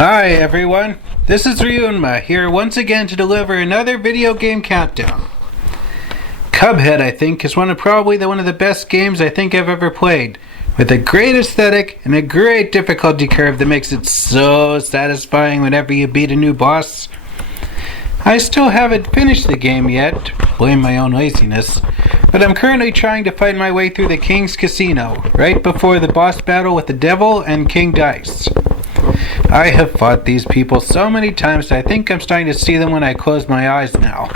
Hi everyone, this is Ryunma here once again to deliver another video game countdown. Cuphead, I think, is probably one of the best games I think I've ever played, with a great aesthetic and a great difficulty curve that makes it so satisfying whenever you beat a new boss. I still haven't finished the game yet, blame my own laziness, but I'm currently trying to fight my way through the King's Casino, right before the boss battle with the Devil and King Dice. I have fought these people so many times that I think I'm starting to see them when I close my eyes now.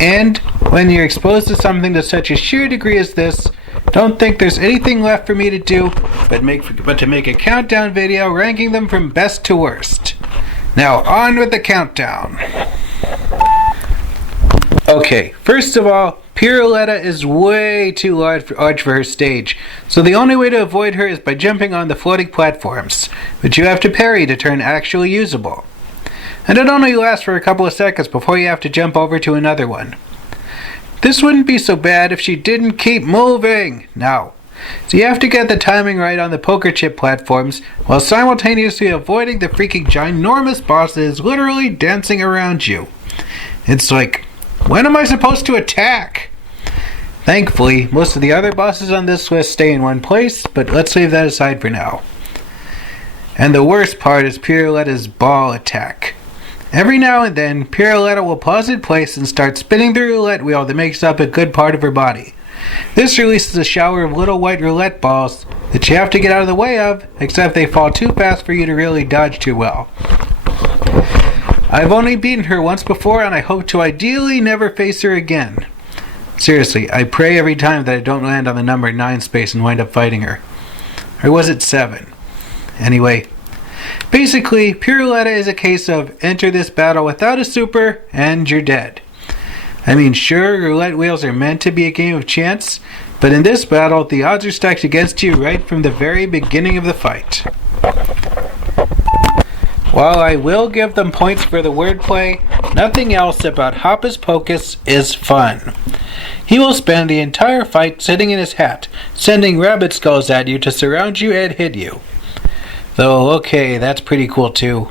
And when you're exposed to something to such a sheer degree as this, don't think there's anything left for me to do but to make a countdown video ranking them from best to worst. Now on with the countdown. Okay, first of all, Piruletta is way too large for her stage, so the only way to avoid her is by jumping on the floating platforms, which you have to parry to turn actually usable. And it only lasts for a couple of seconds before you have to jump over to another one. This wouldn't be so bad if she didn't keep moving! No. So you have to get the timing right on the poker chip platforms, while simultaneously avoiding the freaking ginormous boss that is literally dancing around you. It's like, when am I supposed to attack? Thankfully, most of the other bosses on this list stay in one place, but let's leave that aside for now. And the worst part is Piruletta's ball attack. Every now and then, Piruletta will pause in place and start spinning the roulette wheel that makes up a good part of her body. This releases a shower of little white roulette balls that you have to get out of the way of, except they fall too fast for you to really dodge too well. I've only beaten her once before, and I hope to ideally never face her again. Seriously, I pray every time that I don't land on the number 9 space and wind up fighting her. Or was it 7? Anyway, basically, Piruletta is a case of enter this battle without a super, and you're dead. I mean, sure, roulette wheels are meant to be a game of chance, but in this battle, the odds are stacked against you right from the very beginning of the fight. While I will give them points for the wordplay, nothing else about Hocus Pocus is fun. He will spend the entire fight sitting in his hat, sending rabbit skulls at you to surround you and hit you. Though, okay, that's pretty cool too.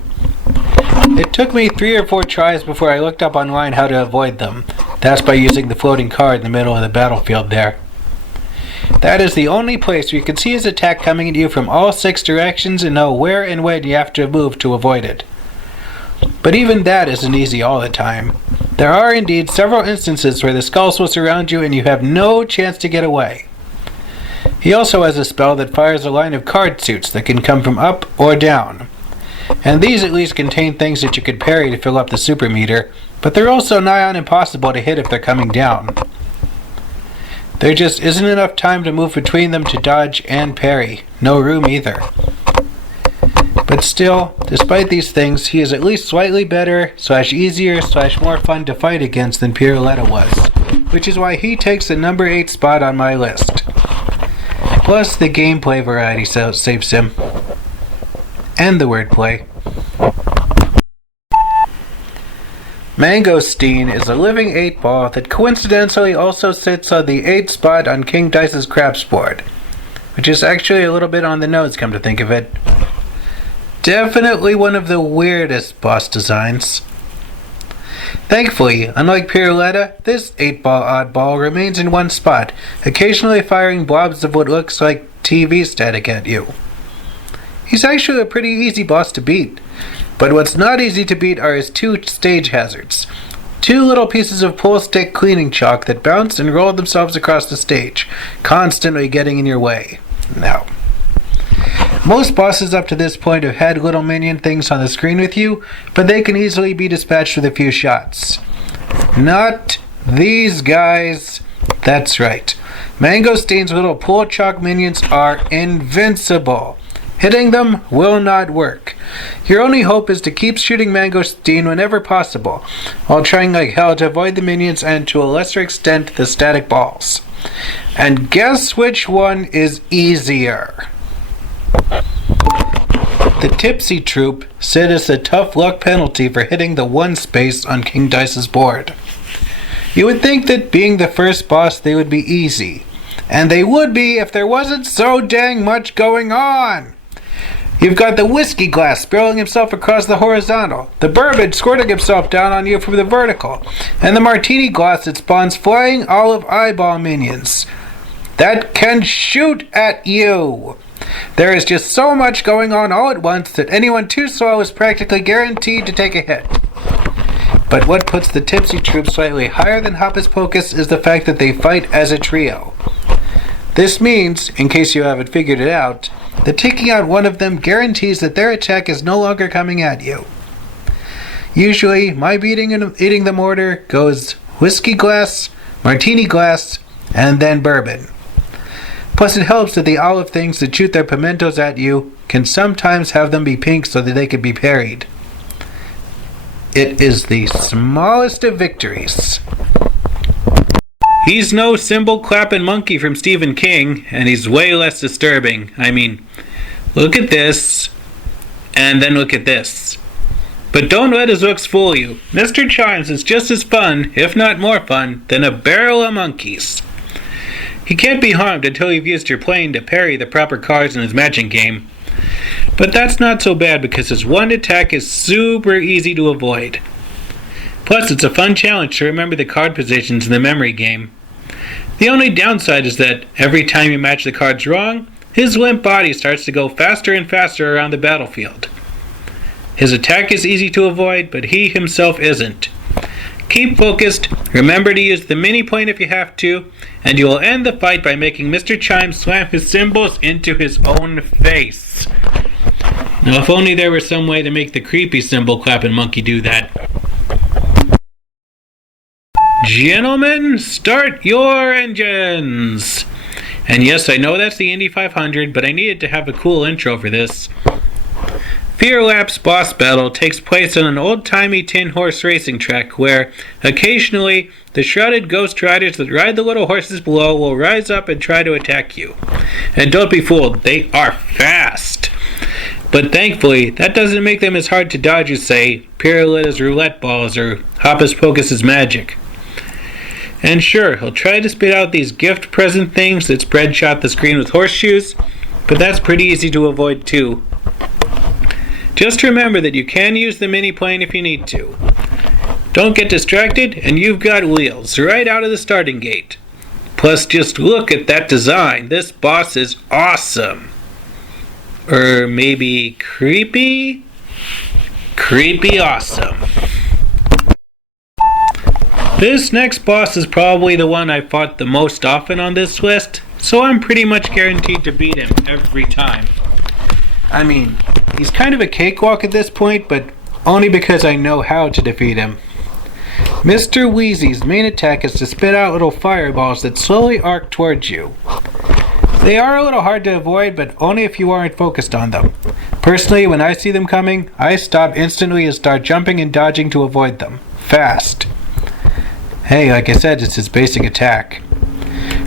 It took me 3 or 4 tries before I looked up online how to avoid them. That's by using the floating car in the middle of the battlefield there. That is the only place where you can see his attack coming at you from all 6 directions and know where and when you have to move to avoid it. But even that isn't easy all the time. There are indeed several instances where the skulls will surround you and you have no chance to get away. He also has a spell that fires a line of card suits that can come from up or down. And these at least contain things that you could parry to fill up the super meter, but they're also nigh on impossible to hit if they're coming down. There just isn't enough time to move between them to dodge and parry. No room either. But still, despite these things, he is at least slightly better, /easier, /more fun to fight against than Piruletta was, which is why he takes the number 8 spot on my list. Plus, the gameplay variety saves him. And the wordplay. Mangosteen is a living 8-ball that coincidentally also sits on the 8th spot on King Dice's craps board, which is actually a little bit on the nose, come to think of it. Definitely one of the weirdest boss designs. Thankfully, unlike Piruletta, this 8-ball oddball remains in one spot, occasionally firing blobs of what looks like TV static at you. He's actually a pretty easy boss to beat. But what's not easy to beat are his 2 stage hazards. 2 little pieces of pull stick cleaning chalk that bounce and roll themselves across the stage, constantly getting in your way. Now, most bosses up to this point have had little minion things on the screen with you, but they can easily be dispatched with a few shots. Not these guys. That's right. Mangosteen's little pull chalk minions are invincible. Hitting them will not work. Your only hope is to keep shooting Mangosteen whenever possible, while trying like hell to avoid the minions and to a lesser extent the static balls. And guess which one is easier? The Tipsy Troop sit as a tough luck penalty for hitting the 1 space on King Dice's board. You would think that being the first boss they would be easy, and they would be if there wasn't so dang much going on. You've got the whiskey glass spilling himself across the horizontal, the bourbon squirting himself down on you from the vertical, and the martini glass that spawns flying olive eyeball minions that can shoot at you. There is just so much going on all at once that anyone too slow is practically guaranteed to take a hit. But what puts the tipsy troops slightly higher than Hocus Pocus is the fact that they fight as a trio. This means, in case you haven't figured it out, that taking out one of them guarantees that their attack is no longer coming at you. Usually, my eating them order goes whiskey glass, martini glass, and then bourbon. Plus it helps that the olive things that shoot their pimentos at you can sometimes have them be pink so that they can be parried. It is the smallest of victories. He's no cymbal clapping monkey from Stephen King, and he's way less disturbing. I mean, look at this, and then look at this. But don't let his looks fool you. Mr. Chimes is just as fun, if not more fun, than a barrel of monkeys. He can't be harmed until you've used your plane to parry the proper cards in his matching game. But that's not so bad because his one attack is super easy to avoid. Plus, it's a fun challenge to remember the card positions in the memory game. The only downside is that every time you match the cards wrong, his limp body starts to go faster and faster around the battlefield. His attack is easy to avoid, but he himself isn't. Keep focused, remember to use the mini-plane if you have to, and you will end the fight by making Mr. Chime slam his cymbals into his own face. Now, if only there were some way to make the creepy cymbal clapping monkey do that. Gentlemen, start your engines! And yes, I know that's the Indy 500, but I needed to have a cool intro for this. Fear Lap's boss battle takes place on an old-timey tin horse racing track where, occasionally, the shrouded ghost riders that ride the little horses below will rise up and try to attack you. And don't be fooled, they are fast! But thankfully, that doesn't make them as hard to dodge as, say, Piruletta's roulette balls or Hocus Pocus's magic. And sure, he'll try to spit out these gift present things that spread shot the screen with horseshoes, but that's pretty easy to avoid too. Just remember that you can use the mini-plane if you need to. Don't get distracted, and you've got wheels right out of the starting gate. Plus, just look at that design. This boss is awesome. Or maybe creepy? Creepy awesome. This next boss is probably the one I fought the most often on this list, so I'm pretty much guaranteed to beat him every time. I mean, he's kind of a cakewalk at this point, but only because I know how to defeat him. Mr. Wheezy's main attack is to spit out little fireballs that slowly arc towards you. They are a little hard to avoid, but only if you aren't focused on them. Personally, when I see them coming, I stop instantly and start jumping and dodging to avoid them. Fast. Hey, like I said, it's his basic attack.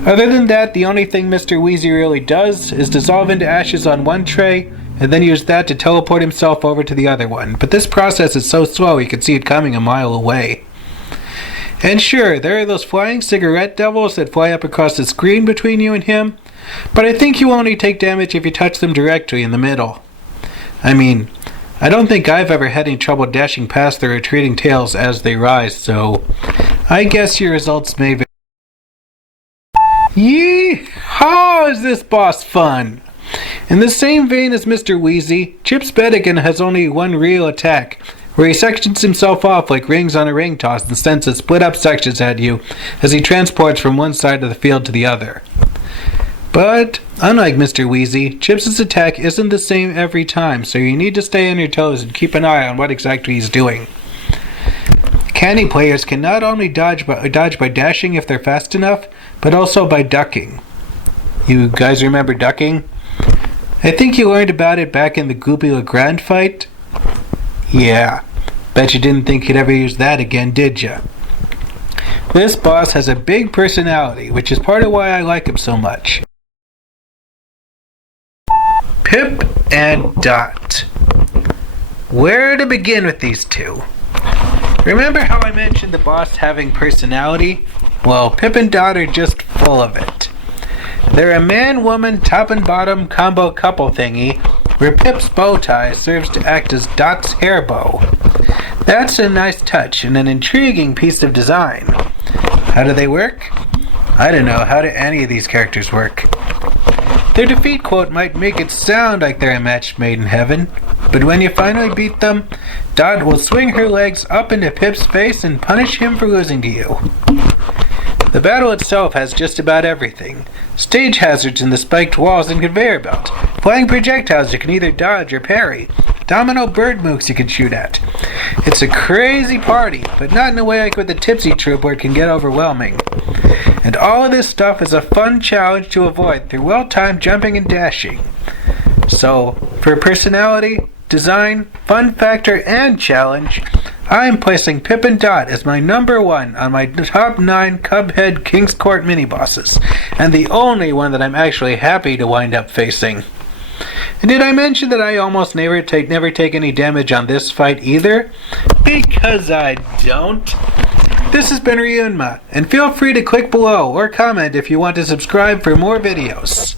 Other than that, the only thing Mr. Wheezy really does is dissolve into ashes on one tray, and then use that to teleport himself over to the other one. But this process is so slow you can see it coming a mile away. And sure, there are those flying cigarette devils that fly up across the screen between you and him, but I think you only take damage if you touch them directly in the middle. I mean, I don't think I've ever had any trouble dashing past their retreating tails as they rise, so I guess your results may vary. Yeehaw, is this boss fun! In the same vein as Mr. Wheezy, Chips Bedigan has only one real attack, where he sections himself off like rings on a ring toss and sends a split-up sections at you as he transports from one side of the field to the other. But, unlike Mr. Wheezy, Chips' attack isn't the same every time, so you need to stay on your toes and keep an eye on what exactly he's doing. Candy players can not only dodge by dashing if they're fast enough, but also by ducking. You guys remember ducking? I think you learned about it back in the Goopy Legrand fight. Yeah, bet you didn't think you'd ever use that again, did ya? This boss has a big personality, which is part of why I like him so much. Pip and Dot. Where to begin with these two? Remember how I mentioned the boss having personality? Well, Pip and Dot are just full of it. They're a man-woman top-and-bottom combo couple thingy where Pip's bow tie serves to act as Dot's hair bow. That's a nice touch and an intriguing piece of design. How do they work? I don't know. How do any of these characters work? Their defeat quote might make it sound like they're a match made in heaven, but when you finally beat them, Dot will swing her legs up into Pip's face and punish him for losing to you. The battle itself has just about everything. Stage hazards in the spiked walls and conveyor belt. Flying projectiles you can either dodge or parry. Domino bird mooks you can shoot at. It's a crazy party, but not in a way like with the Tipsy Troop where it can get overwhelming. And all of this stuff is a fun challenge to avoid through well-timed jumping and dashing. So, for personality, design, fun factor, and challenge, I am placing Pip and Dot as my number 1 on my top 9 Cuphead King's Court mini-bosses, and the only one that I'm actually happy to wind up facing. And did I mention that I almost never take any damage on this fight either? Because I don't. This has been Ryunma, and feel free to click below or comment if you want to subscribe for more videos.